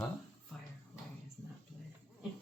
Uh-huh. Fire is not play.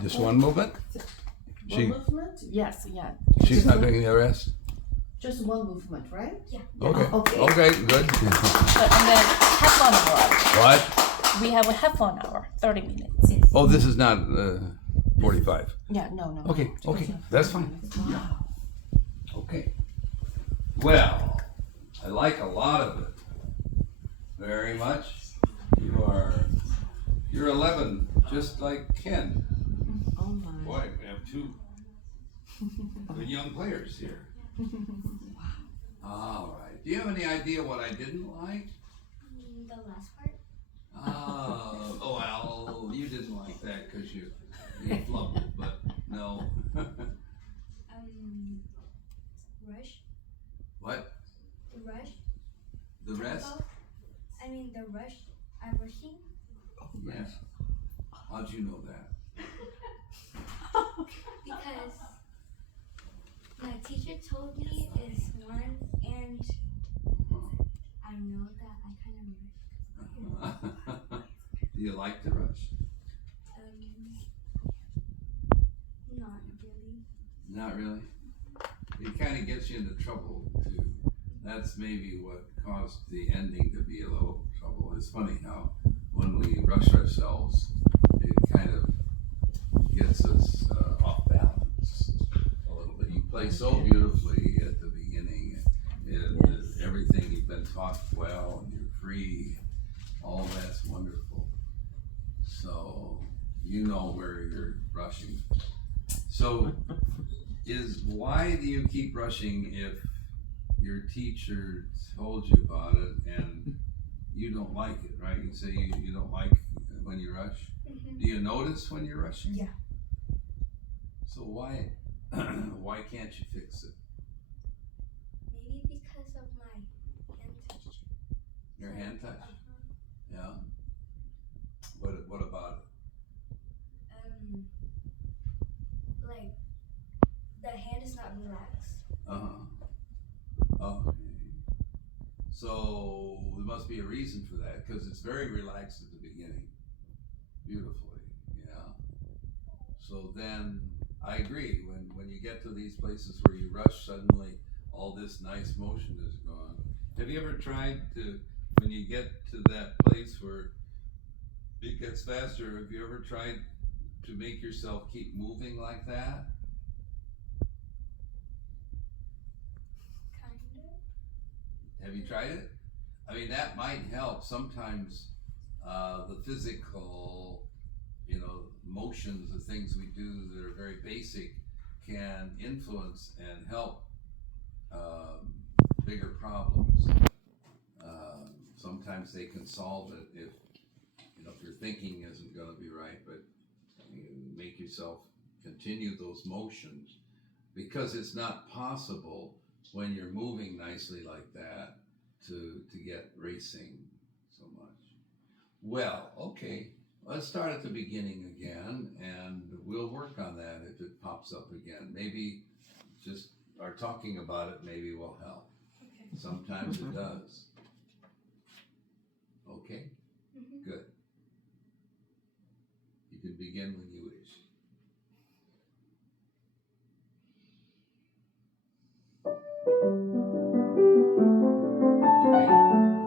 Just one movement? One movement? Yes, yeah. She's not doing the rest? Just one movement, right? Yeah. Okay. Okay. Okay, good. And then half an hour. What? We have a half an hour, 30 minutes. Oh, this is not 45. Yeah, no. Okay, that's fine. Okay. Well, I like a lot of it. Very much. You're 11, just like Ken. Oh my. Boy, we have two good young players here. All right. Do you have any idea what I didn't like? The last part. Oh, well, you didn't like that because you flubbed it, but no. Rush. What? The rush. The rest? The rush. I'm rushing. Yes. How'd you know that? Because my teacher told me it's one, and I know that I kind of rush. Do you like the rush? Not really. Not really. It kind of gets you into trouble too. That's maybe what caused the ending to be a little trouble. It's funny how when we rush ourselves, it kind of gets us off balance a little bit. You play so beautifully at the beginning. Everything you've been taught well, and you're free. All that's wonderful. So you know where you're rushing. So why do you keep rushing if your teacher told you about it and you don't like it, right? You say you don't like when you rush? Mhm. Do you notice when you're rushing? Yeah. So why can't you fix it? Maybe because of my hand texture. Your hand touch? Uh-huh. Yeah. What about Like the hand is not relaxed. it? Okay. So there must be a reason for that because it's very relaxed at the beginning. Beautifully, yeah. So then I agree. When you get to these places where you rush, suddenly all this nice motion is gone. Have you ever tried to, when you get to that place where it gets faster, have you ever tried to make yourself keep moving like that? Kind of. Have you tried it? I mean, that might help. Sometimes the physical, motions, the things we do that are very basic can influence and help bigger problems. Sometimes they can solve it if your thinking isn't going to be right, but you make yourself continue those motions because it's not possible when you're moving nicely like that to get racing so much. Well, okay, let's start at the beginning again, and we'll work on that if it pops up again. Maybe just our talking about it maybe will help. Okay. Sometimes it does. Okay, Mhm. good. You can begin when you wish.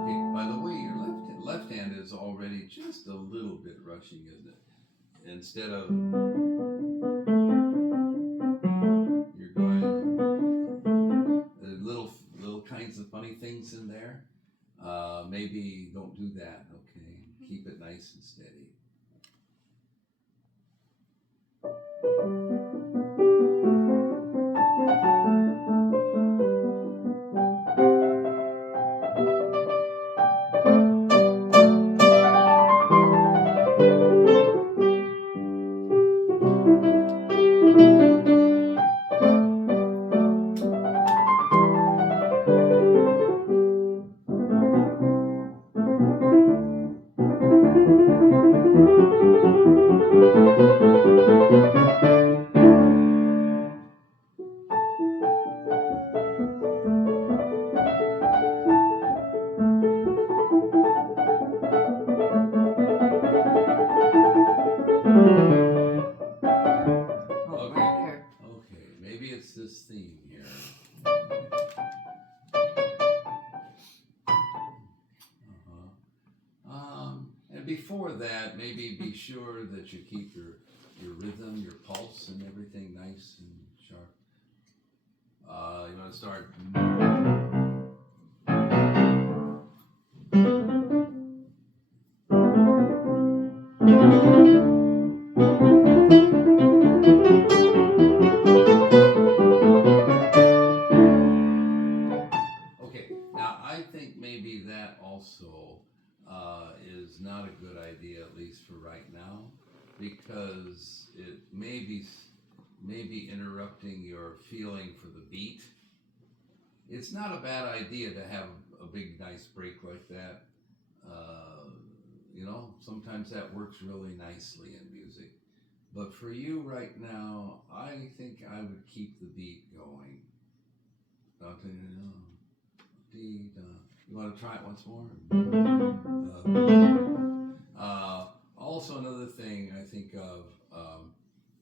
Okay. By the way, your left hand is already just a little bit rushing, isn't it? Instead of you're going little kinds of funny things in there. Maybe don't do that. Okay, keep it nice and steady. Oh, Okay. right there. Okay, maybe it's this theme here. And before that, maybe be sure that you keep your rhythm, your pulse, and everything nice and sharp. You want to start. Okay, now I think maybe that also is not a good idea, at least for right now, because it may be interrupting your feeling for the beat. It's not a bad idea to have a big, nice break like that. Sometimes that works really nicely in music. But for you right now, I think I would keep the beat going. You want to try it once more? Also, another thing I think of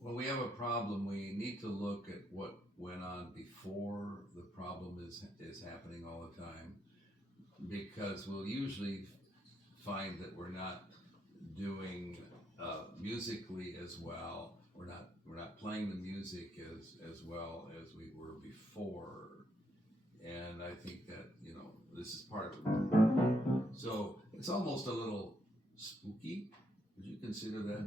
when we have a problem, we need to look at what went on before the problem is happening all the time, because we'll usually find that we're not doing musically as well. We're not playing the music as well as we were before, and I think that this is part of it. So it's almost a little spooky. Would you consider that?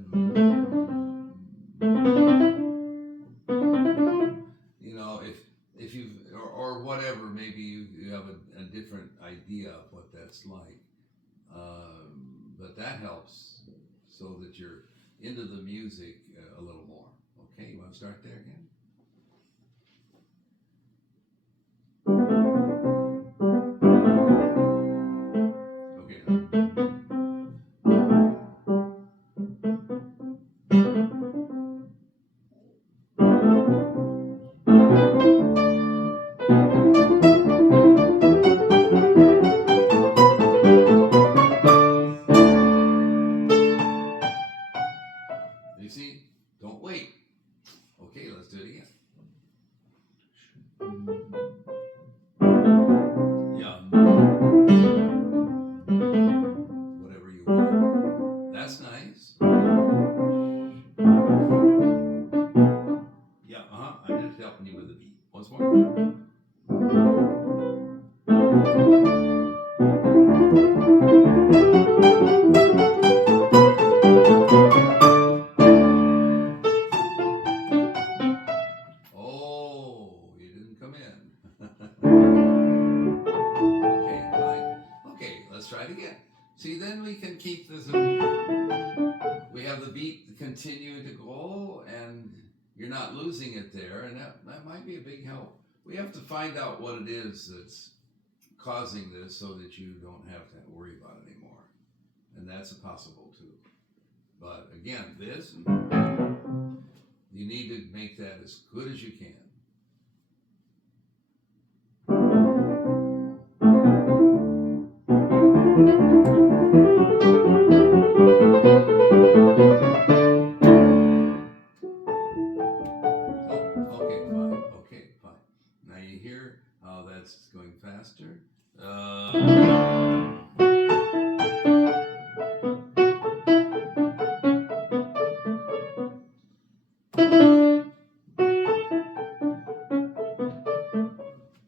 If you or whatever, maybe you have a different idea of what that's like. But that helps so that you're into the music a little more. Okay, you want to start there again? You see, don't wait. Okay, let's do it again. Yeah. Whatever you want. That's nice. Yeah, I'm just helping you with the beat. Once more. Oh, you didn't come in. Okay, fine. Okay, let's try it again. See, then we can keep this. We have the beat continue to go, and you're not losing it there, and that might be a big help. We have to find out what it is that's causing this so that you don't have to worry about it anymore. And that's possible too. But again, this, you need to make that as good as you can. Okay, fine. Now you hear how that's going faster.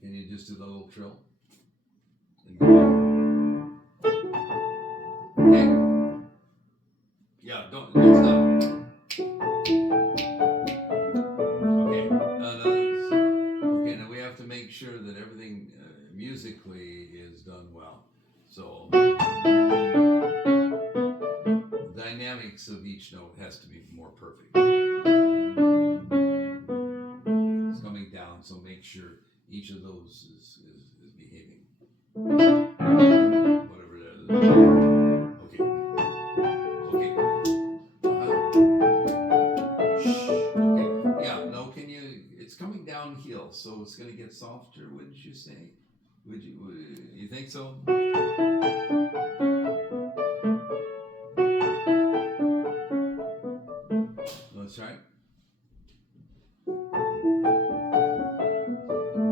Can you just do the little trill? And go on. Okay. Yeah, don't stop. Okay. Okay, now we have to make sure that everything musically is done well. So the dynamics of each note has to be more perfect. It's coming down, so make sure each of those is behaving. Whatever it is. Okay. Okay. Okay. Yeah, no, it's coming downhill, so it's going to get softer, wouldn't you say? You think so? Let's try.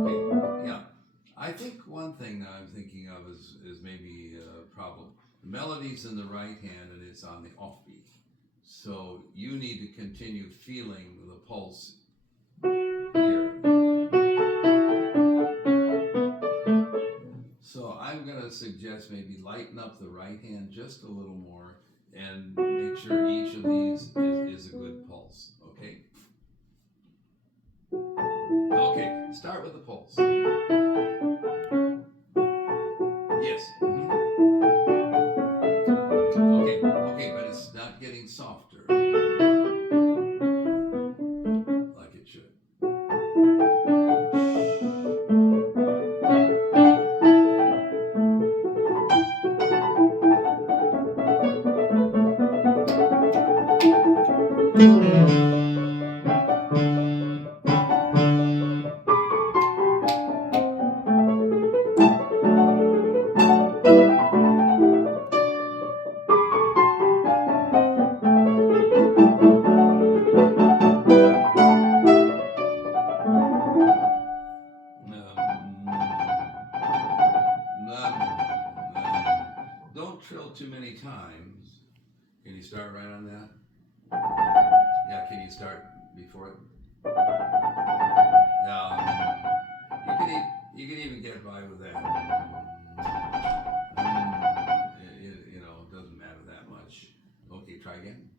Okay, yeah. I think one thing that I'm thinking of is maybe a problem. The melody's in the right hand and it's on the offbeat. So you need to continue feeling the pulse here. So I'm going to suggest maybe lighten up the right hand just a little more and make sure each of these is a good pulse, okay? Okay, start with the pulse. Yes. Okay, but it's not getting softer like it should. Don't trill too many times. Can you start right on that? Yeah, can you start before it? Yeah, you can even get by with that. You know, it doesn't matter that much. Okay, try again.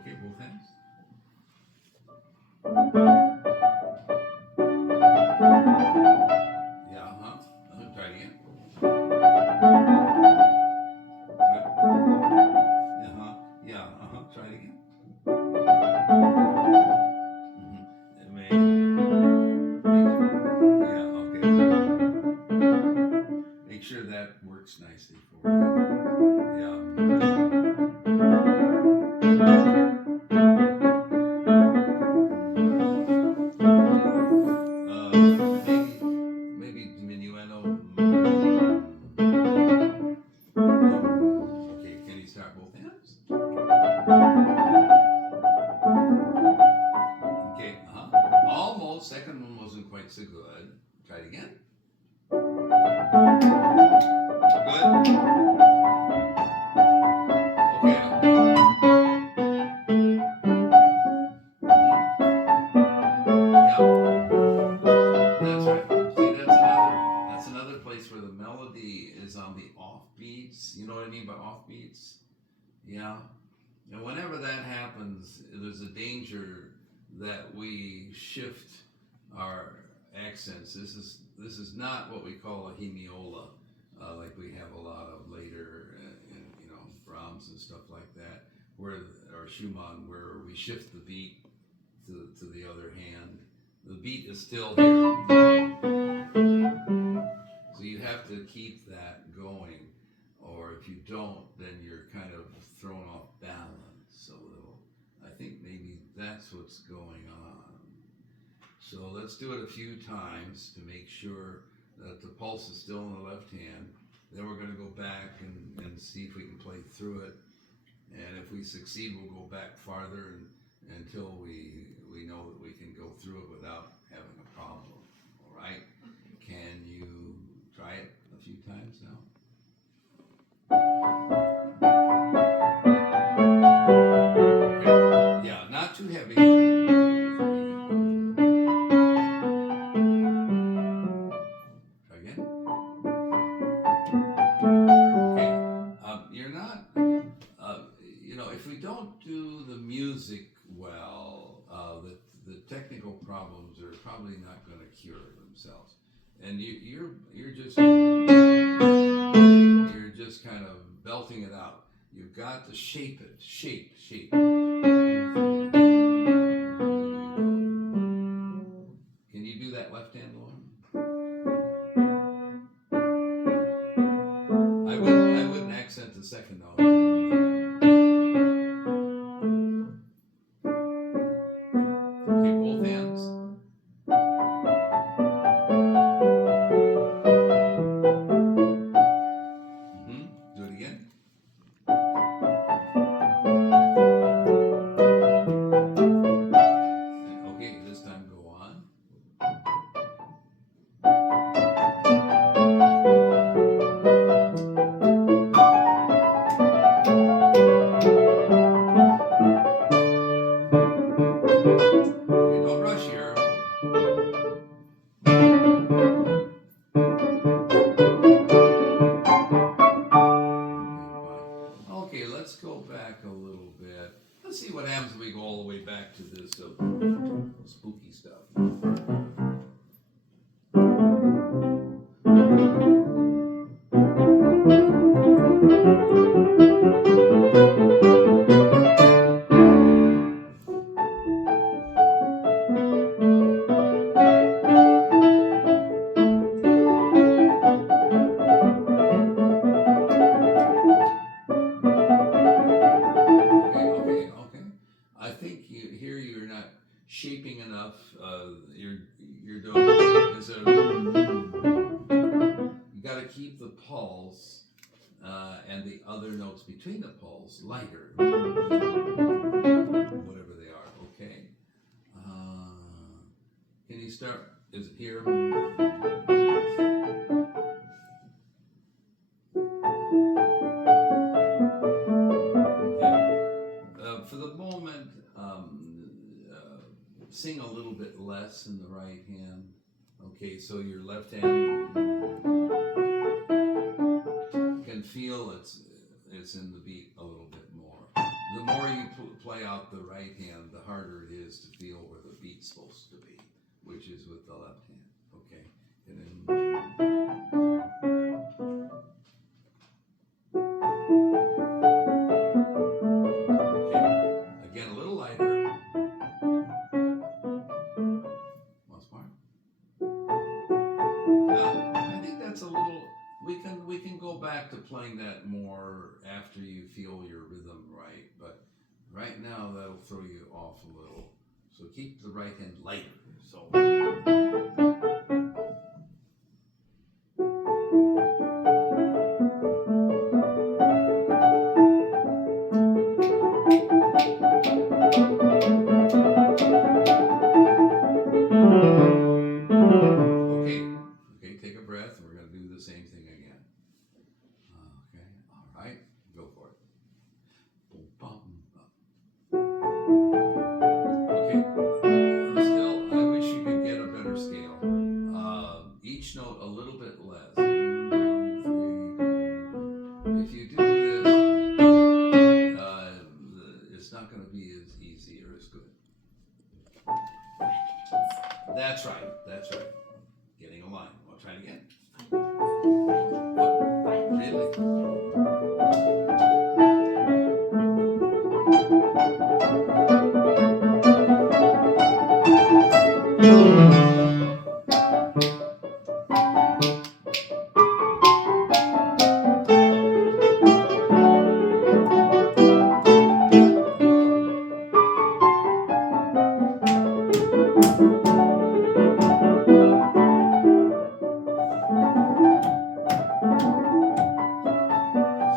Okay, both hands. Yeah. works nicely for you. Maybe diminuendo. Okay, can you start both hands? Okay, almost. Second one wasn't quite so good. Try it again. Good. Okay. Yeah, that's right. See, that's another place where the melody is on the off beats. You know what I mean by off beats? Yeah. And whenever that happens, there's a danger that we shift our accents. This is not what we call a hemiola, like we have a lot of later, in, Brahms and stuff like that, or Schumann, where we shift the beat to the other hand. The beat is still here, so you have to keep that going, or if you don't, then you're kind of thrown off balance a little. I think maybe that's what's going on. So let's do it a few times to make sure that the pulse is still in the left hand. Then we're going to go back and see if we can play through it. And if we succeed, we'll go back farther until we know that we can go through it without having a problem. All right? Can you try it a few times now? Okay. Yeah, not too heavy. Try again. Okay. You're not. If we don't do the music well, the technical problems are probably not going to cure themselves, and you're just kind of belting it out. You've got to shape it, shape. Can you do that left hand one? I wouldn't accent the second note. Okay, both hands. Do it again. Okay, this time go on. Okay, don't rush here. Okay, let's go back a little bit. Let's see what happens if we go all the way back to this spooky stuff. Okay. I think you're not shaping enough. You're doing is you got to keep the pulse and the other notes between the pulse lighter, whatever they are. Okay. Can you start? Is it here? For the moment, sing a little bit less in the right hand. Okay, so your left hand can feel it's in the beat a little bit more. The more you play out the right hand, the harder it is to feel where the beat's supposed to be, which is with the left hand. Okay, and then. Again, a little lighter. Once more. I think that's a little. We can go back playing that more after you feel your rhythm right, but right now that'll throw you off a little. So keep the right hand lighter. So. Okay, take a breath. We're going to do the same thing again. Okay, all right, go for it. Okay, still, I wish you could get a better scale. Each note a little bit less. If you do this, it's not going to be as easy or as good. That's right. Getting a line. We'll try it again. Really?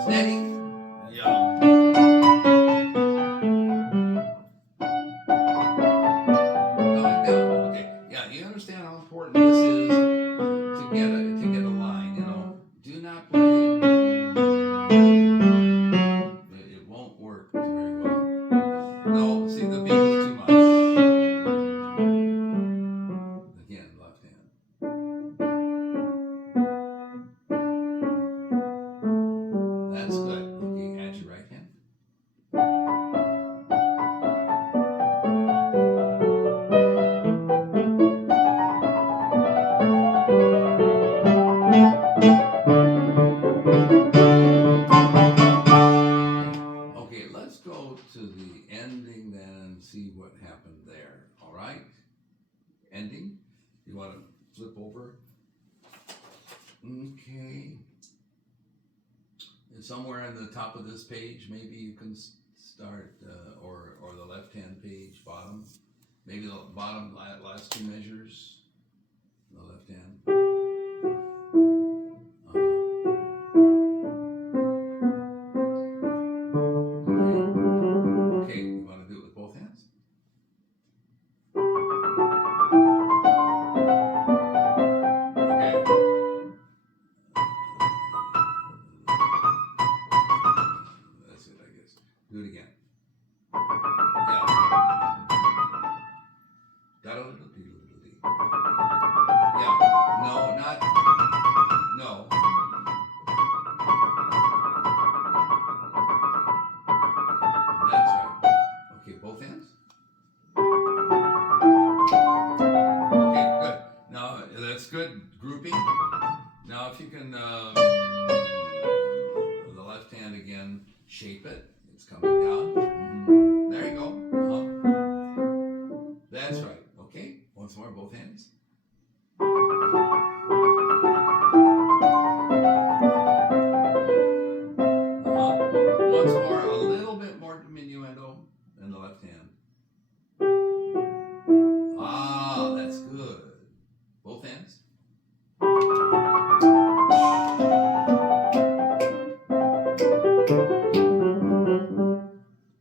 Steady. Yeah. Coming down. Okay. Yeah, you understand how important this is to get a line. You know, do not play. It won't work very well. No, see the beat is too much. Again, left hand. That's good. Okay, add your right hand. Okay, let's go to the ending then and see what happened there. All right? Ending. You want to flip over? Okay. And somewhere on the top of this page, maybe you can start, or the left-hand page, bottom. Maybe the bottom last two measures. The left hand. Okay, you want to do it with both hands? Okay. That's it, I guess. Do it again. Yeah. Da-da-da-da-dee-dee-dee. Yeah. No, not. No. That's right. Okay, both hands? Okay, good. Now, that's good grouping. Now, if you can, the left hand again, shape it. It's coming down. There you go. That's right. Okay, once more, both hands. Once more, a little bit more diminuendo in the left hand. Ah, that's good. Both hands.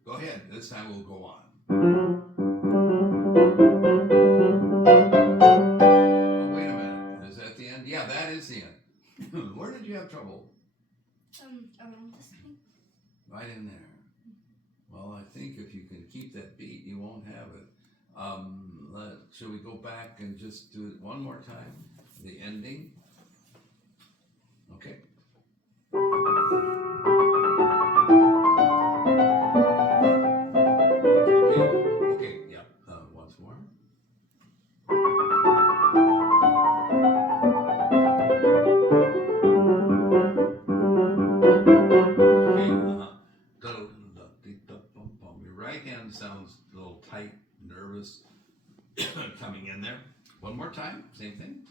Go ahead. This time we'll go on. Oh, wait a minute. Is that the end? Yeah, that is the end. Where did you have trouble? Around this thing. Right in there. Well, I think if you can keep that beat, you won't have it. Shall we go back and just do it one more time? The ending. Okay. Okay, yeah. Once more. Your right hand sounds a little tight, nervous, coming in there. One more time, same thing.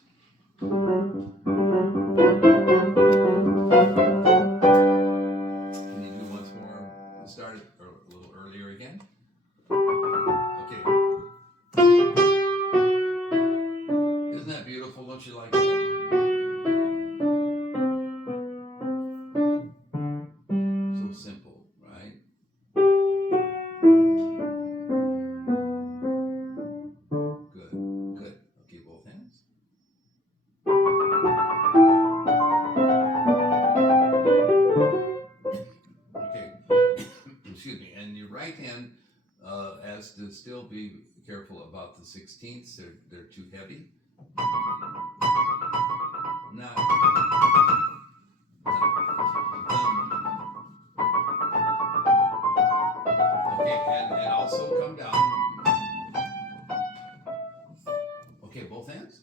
hand, as to still be careful about the 16ths. They're too heavy. Now, okay, and also come down. Okay, both hands.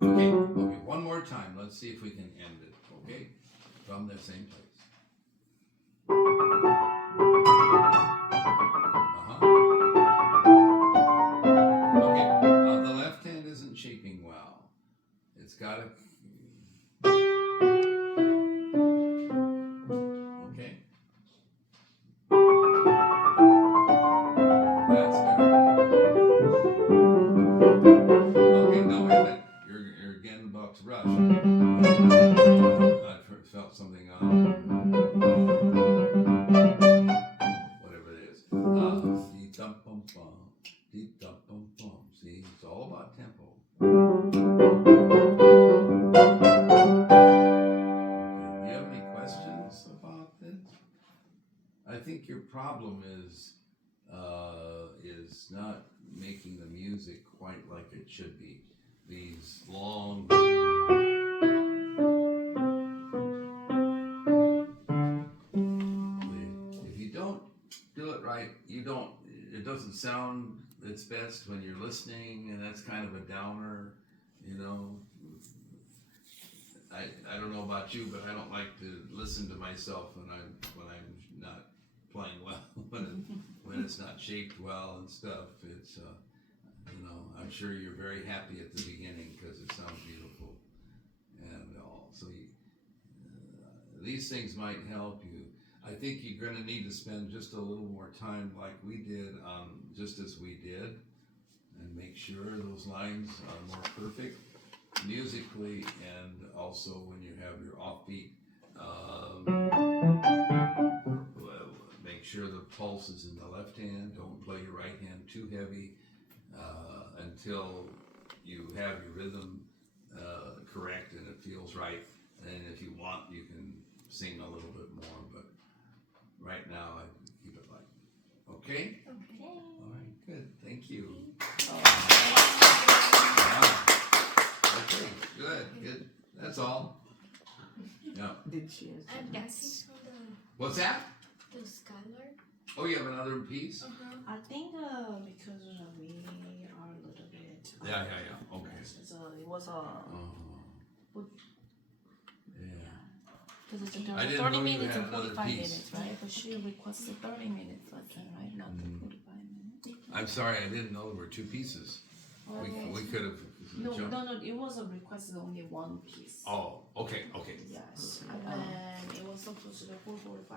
Okay, one more time. Let's see if we can end it, okay? From the same place. Okay, the left hand isn't shaping well. It's got to... Okay. That's better. Okay, now wait a minute. You're again about to rush. I felt something on whatever it is. Dee-dum-bum-bum, dee-dum-bum-bum. See, it's all about tempo. Okay, do you have any questions about this? I think your problem is not making the music quite like it should be. These long... If you don't do it right, it doesn't sound its best when you're listening, and that's kind of a downer, you know. I don't know about you, but I don't like to listen to myself when I'm not playing well, when it's not shaped well and stuff. It's you know, I'm sure you're very happy at the beginning because it sounds beautiful and all. So these things might help you. I think you're going to need to spend just a little more time, like we did, just as we did, and make sure those lines are more perfect musically, and also when you have your offbeat, make sure the pulse is in the left hand. Don't play your right hand too heavy until you have your rhythm correct and it feels right. And if you want, you can sing a little bit more, but right now I keep it light. Okay? Okay. All right, good. Thank you. Oh. Okay, good. That's all. Yeah. Did she? I'm dancing on What's that? the skylar. Oh, you have another piece? I think because we are a little bit. Yeah. Okay. So it was a. Yeah. Because it's I a didn't 30 know you minutes had and another 45 piece. minutes, right? But she requested 30 minutes lesson, right? Not the 45 minutes. I'm sorry, I didn't know there were two pieces. We could have No, jumped. it was a request only one piece. Oh, okay. Yes, and then it was supposed to be 4:45.